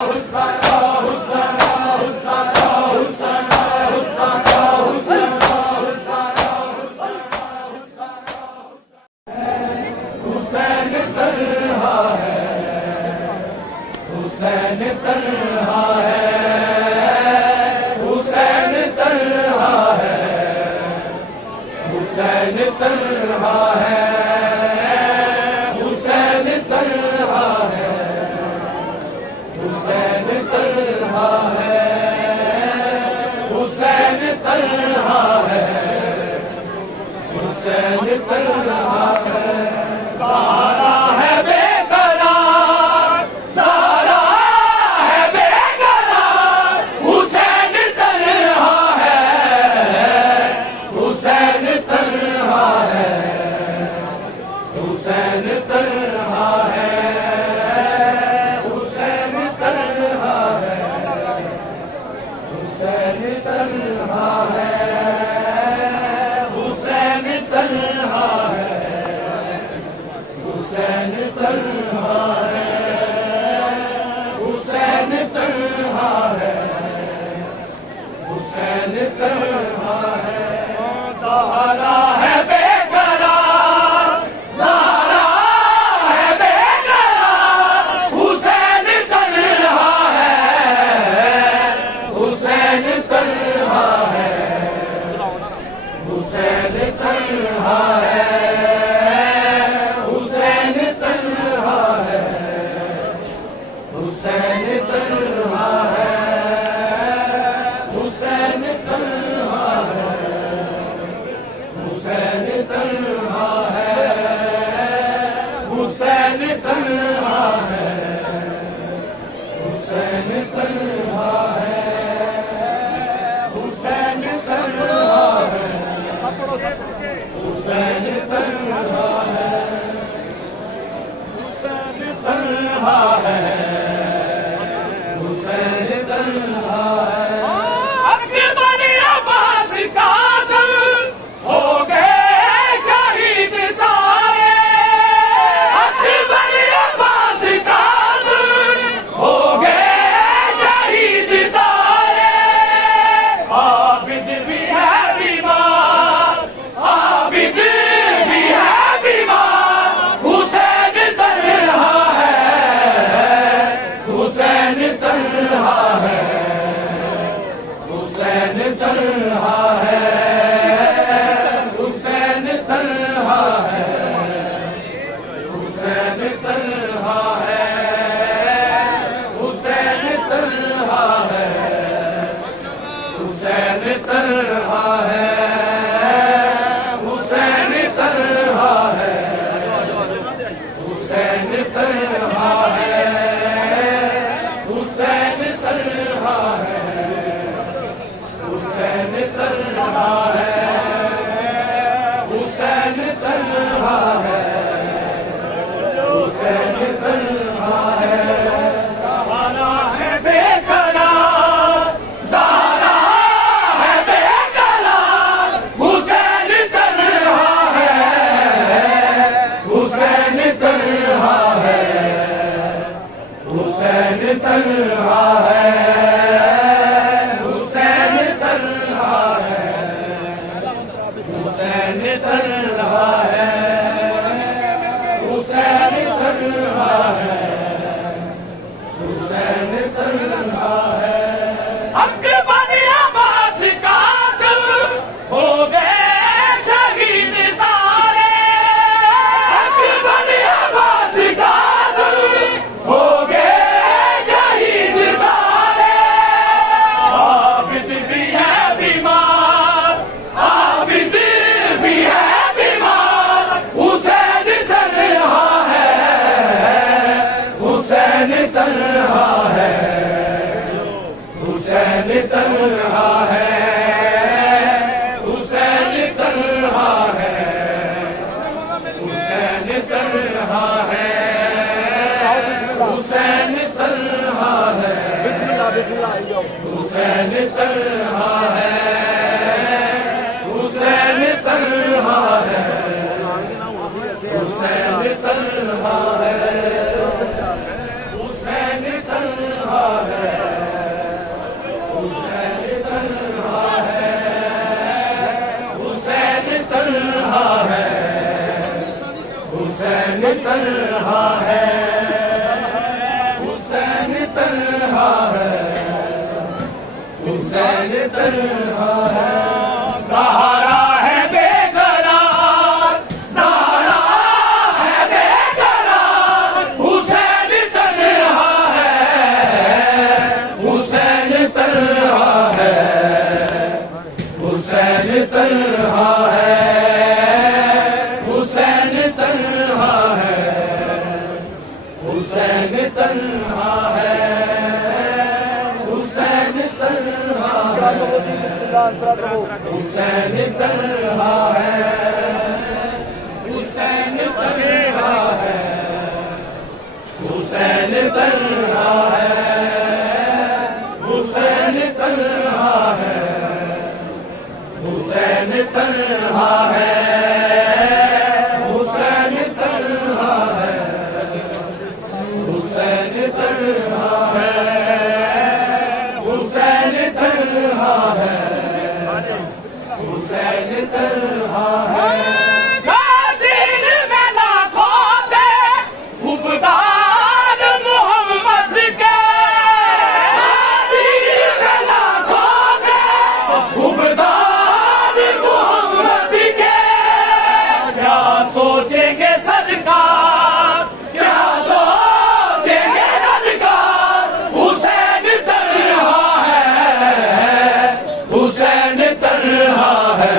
हुसैन तन्हा है, हुसैन तन्हा है, हुसैन तन्हा है, हुसैन तन्हा है, हुसैन तन्हा है, हुसैन तन्हा है, हुसैन तन्हा है। सहारा है बेकरार, सहारा है बेकरार, हुसैन तन्हा है, हुसैन तन्हा है, हुसैन तन्हा है, हुसैन तन्हा है, हुसैन तन्हा है, हुसैन तन्हा है, हुसैन तन्हा है, हुसैन तन्हा है, हुसैन तन्हा है। सहारा है बेकरार, सहारा है बेकरार, हुसैन तन्हा है, हुसैन तन्हा है, हुसैन तन्हा है, हुसैन तन्हा है, हुसैन तन्हा है, हुसैन तन्हा है, हुसैन तन्हा है, हुसैन तन्हा है, हुसैन तन्हा है, हुसैन तन्हा है, हुसैन तन्हा है, हुसैन तन्हा है, हुसैन तन्हा है। अकबर अब्बास कासिम हो गए शहीद सारे, अकबर अब्बास कासिम हो गए शहीद सारे। आबिद भी है बीमार, आबिद भी है बीमार, हुसैन तन्हा है, हुसैन तन्हा है, हुसैन तन्हा है, हुसैन तन्हा है, हुसैन तन्हा है, हुसैन तन्हा है, हुसैन तन्हा है, हुसैन तन्हा है, हुसैन तन्हा है, हुसैन तन्हा है, हुसैन तन्हा है, हुसैन तन्हा है, हुसैन तन्हा है। सहारा है बेकरार, सहारा है बेकरार, हुसैन तन्हा है, हुसैन तन्हा है, हुसैन तन्हा है, हुसैन तन्हा है, हुसैन तन्हा है, हुसैन तन्हा है, हुसैन तन्हा है। अकबर अब्बास कासिम हो गए शहीद सारे, अकबर अब्बास कासिम हो गए शहीद सारे। आबिद भी है बीमार, आबिद भी है बीमार, हुसैन तन्हा है, हुसैन तन्हा है, हुसैन तन्हा है, हुसैन तन्हा है, हुसैन तन्हा है, हुसैन तन्हा है, हुसैन तन्हा है, हुसैन तन्हा है, हुसैन तन्हा है, हुसैन तन्हा तन्हा है, हुसैन तन्हा है, हुसैन तन्हा है। ज़हरा है बेकरार, ज़हरा है बेकरार, हुसैन तन्हा है, हुसैन तन्हा है, हुसैन तन्हा है, हुसैन तन्हा है, हुसैन तन्हा है, हुसैन तन्हा है, हुसैन तन्हा है, हुसैन तन्हा है, हुसैन तन्हा है, हुसैन तन्हा है, हुसैन तन्हा है, हुसैन तन्हा है, हुसैन तन्हा है, हुसैन तन्हा है, हुसैन तन्हा है। दिल में लाखों थे हुब्बान मोहम्मद के, दिल में लाखों थे हुब्बान मोहम्मद के। क्या सोचेंगे सरकार, क्या सोचेंगे सरकार, हुसैन तन्हा है, हुसैन तन्हा है,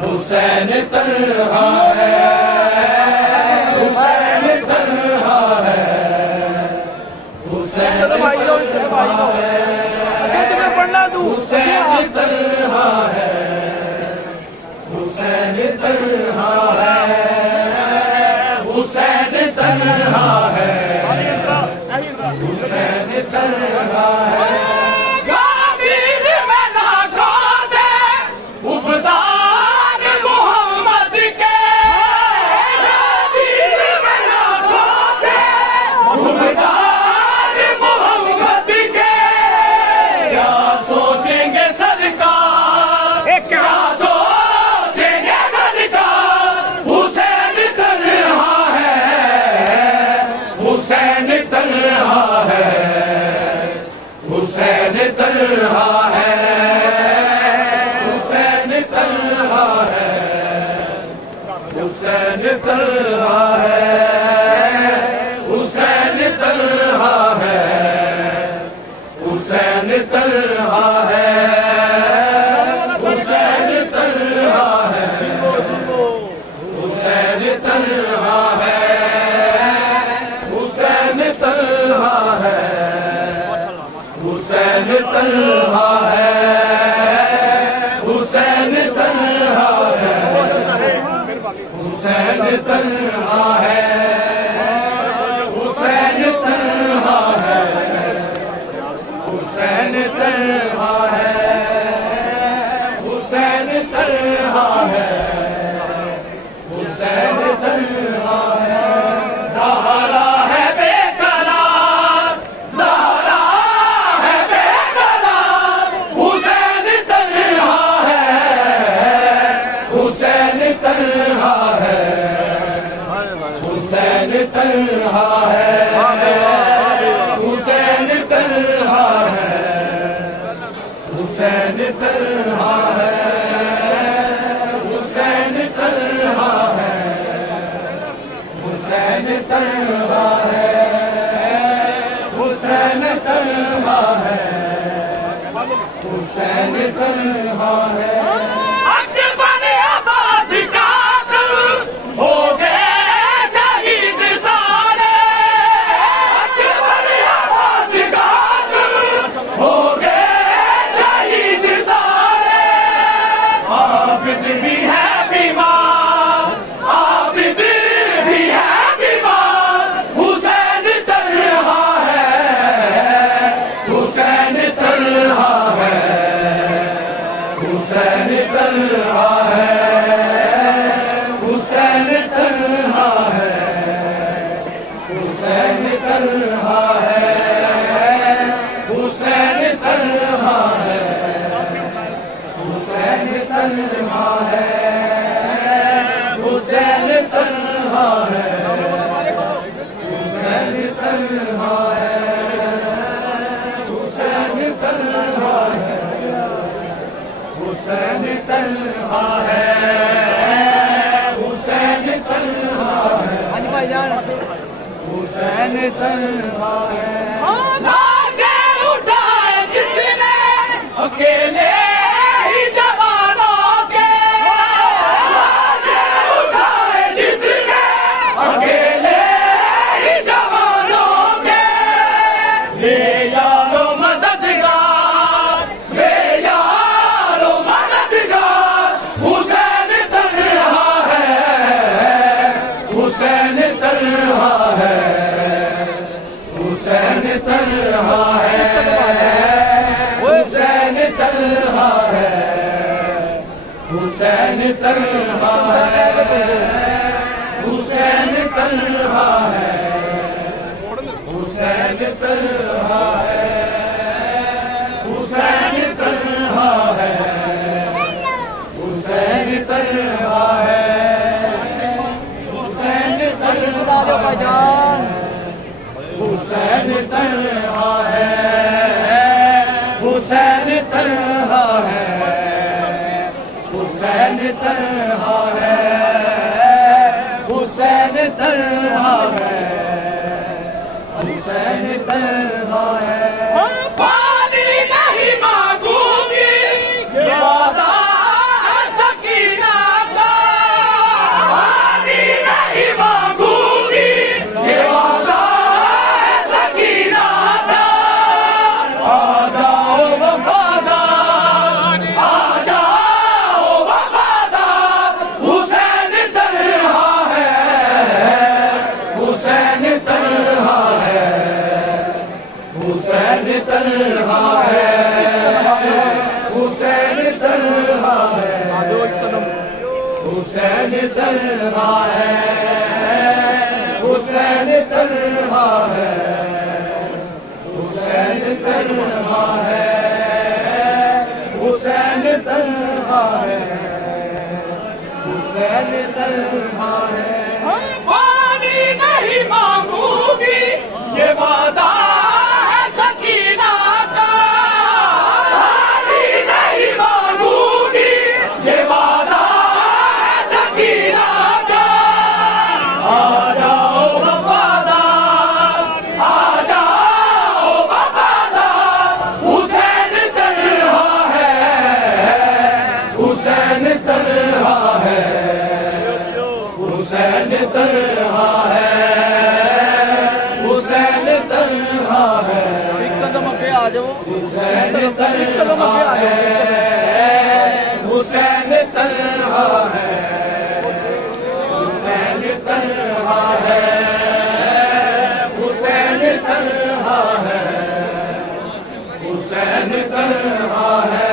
हुसैन तन्हा है, हुसैन तन्हा है, हुसैन तन्हा है, पढ़ना तू हुसैन तन्हा है, हुसैन तन्हा है, हुसैन तन्हा है, हुसैन तन्हा है। काबिल में लाखों थे हुब्बान मोहम्मद के, काबिल में लाखों थे हुब्बान मोहम्मद के। क्या सोचेंगे सरकार, क्या सोचेंगे सरकार, हुसैन तन्हा है, हुसैन तन्हा है, हुसैन तन्हा है, हुसैन तन्हा है, हुसैन तन्हा है, हुसैन तन्हा है, हुसैन तन्हा है, हुसैन तन्हा है, हुसैन तन्हा है, हुसैन तन्हा है, हुसैन तन्हा है, हुसैन तन्हा है, हुसैन तन्हा है, हुसैन तन्हा है, हुसैन तन्हा है, हुसैन तन्हा है, हुसैन तन्हा है। ज़हरा है बेकरार, ज़हरा है बेकरार, हुसैन तन्हा है, हुसैन तन्हा है, हुसैन तन्हा है, हुसैन तन्हा है, हुसैन तन्हा है, हुसैन तन्हा है, हुसैन तन्हा है, हुसैन तन्हा है, हुसैन तन्हा है। अकबर अब्बास कासिम हो गए शहीद सारे, अकबर अब्बास कासिम हो गए शहीद सारे। आबिद भी है बीमार, आबिद भी है बीमार, हुसैन तन्हा है, हुसैन तन्हा है, हुसैन तन्हा है, हुसैन तन्हा है, हुसैन तन्हा है, हुसैन तन्हा है, हुसैन तन्हा है, हुसैन तन्हा है। तन्हा है, हुसैन तन्हा है, हाँ जी भाईजान, हुसैन तन्हा है। लाशे उठाए जिसने अकेले ही जवानों के, लाशे उठाए जिसने अकेले ही जवानों के, ले यारो मददगार, ले यारो मददगार, हुसैन तन्हा है, हुसैन तन्हा है, हुसैन तन्हा है, हुसैन तन्हा है, हुसैन तन्हा है, हुसैन तन्हा है, हुसैन तन्हा है, हुसैन तन्हा है, हुसैन तन्हा है, हुसैन ये सुना दो भाईजान, हुसैन तन्हा है, हुसैन तन्हा है, हुसैन तन्हा है, हुसैन तन्हा है, हुसैन तन्हा है। पानी नहीं मांगूंगी, ये वादा है सकीना का, पानी नहीं मांगूंगी, ये वादा है सकीना का। आ जाओ वफादार, आ जाओ वफादार, हुसैन तन्हा है, हुसैन तन्हा है, हुसैन तन्हा है, हुसैन तन्हा है, हुसैन तन्हा है, हुसैन तन्हा है, हुसैन तन्हा है, हुसैन तन्हा है, हुसैन तन्हा है। पानी नहीं मांगूंगी, ये वादा है सकीना का, पानी नहीं मांगूंगी, ये वादा है सकीना का। आ जाओ वफादार, आ जाओ वफादार, हुसैन तन्हा है, हुसैन तन्हा है, हुसैन तन्हा है, हुसैन तन्हा है, एक कदम आगे आ जाओ, हुसैन एक कदम आगे आ तन्हा जाओ, है, हुसैन तन्हा है, हुसैन तन्हा है, हुसैन तन्हा है, हुसैन तन्हा है,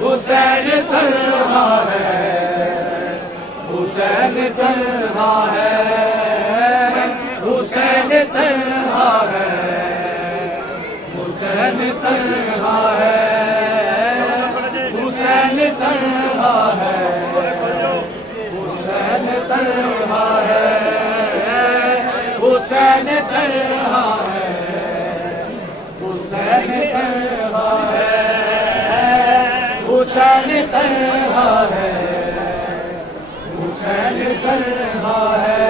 हुसैन तन्हा है, हुसैन तन्हा है, हुसैन तन्हा है, हुसैन तन्हा है, हुसैन तन्हा है, हुसैन तन्हा है, हुसैन तन्हा है, हुसैन तन्हा है, हुसैन तन्हा है, हुसैन तन्हा है,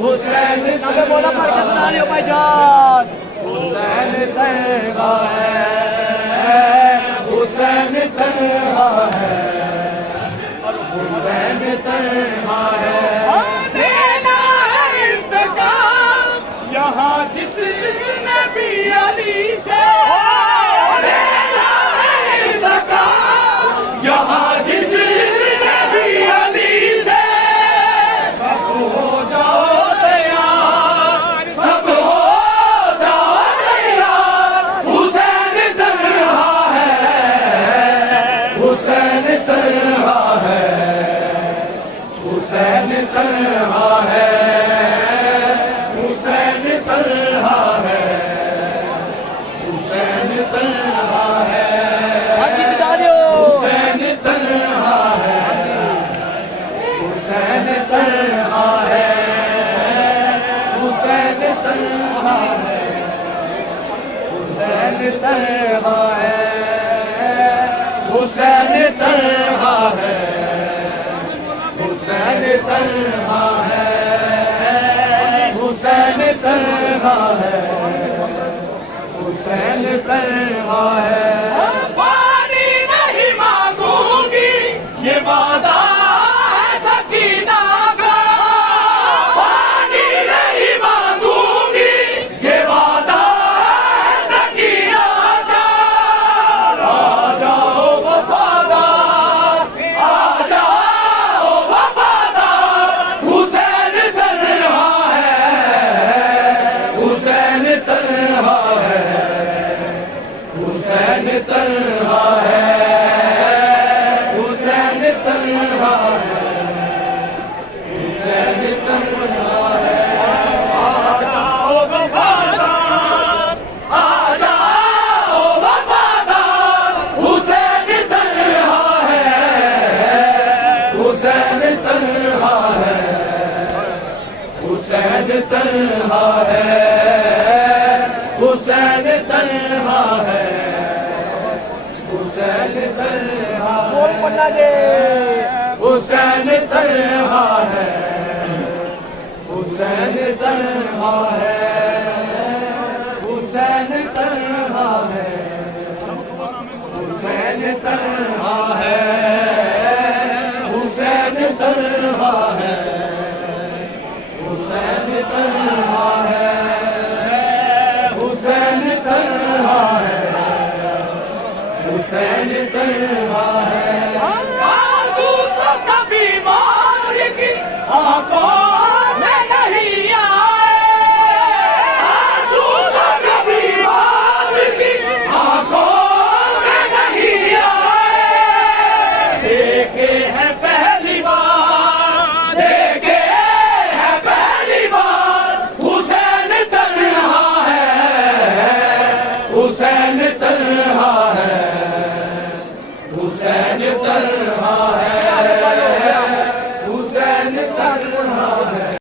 हुसैन अबे बोला पढ़ के सुना लियो भाईजान, हुसैन तन्हा है, हुसैन तन्हा है, हुसैन तन्हा है। देना है इंतकाम यहाँ जिसने भी अली से, देना है इंतकाम यहाँ जिसने भी अली से। सब हो जाओ तैयार, सब हो जाओ तैयार, हुसैन तन्हा है, हुसैन तन्हा है, हुसैन तन्हा है, हुसैन तन्हा है, हुसैन तन्हा है, हाँ जी सुना दो, हुसैन तन्हा है, हुसैन तन्हा है, हुसैन तन्हा है, हुसैन तन्हा है, हुसैन तन्हा है, हुसैन तन्हा है, हुसैन तन्हा है, हुसैन तन्हा है। पानी नहीं मांगूंगी ये वादा है सकीना का, पानी नहीं मांगूंगी ये वादा है सकीना का। आ जाओ वफादार, आ जाओ वफादार, हुसैन तन्हा है, हुसैन तन्हा है, हुसैन तन्हा है, हुसैन तन्हा है, हुसैन तन्हा है। आ जाओ वफादार, आ जाओ वफादार, हुसैन तन्हा है, हुसैन तन्हा है, हुसैन तन्हा है, हुसैन तन्हा है, हुसैन तन्हा बोल पन्ना दे हुसैन तन्हा है, हुसैन तन्हा है, हुसैन तन्हा है, हुसैन तन्हा है, हुसैन तन्हा है, हुसैन तन्हा है, हुसैन तन्हा है, हुसैन तन्हा है।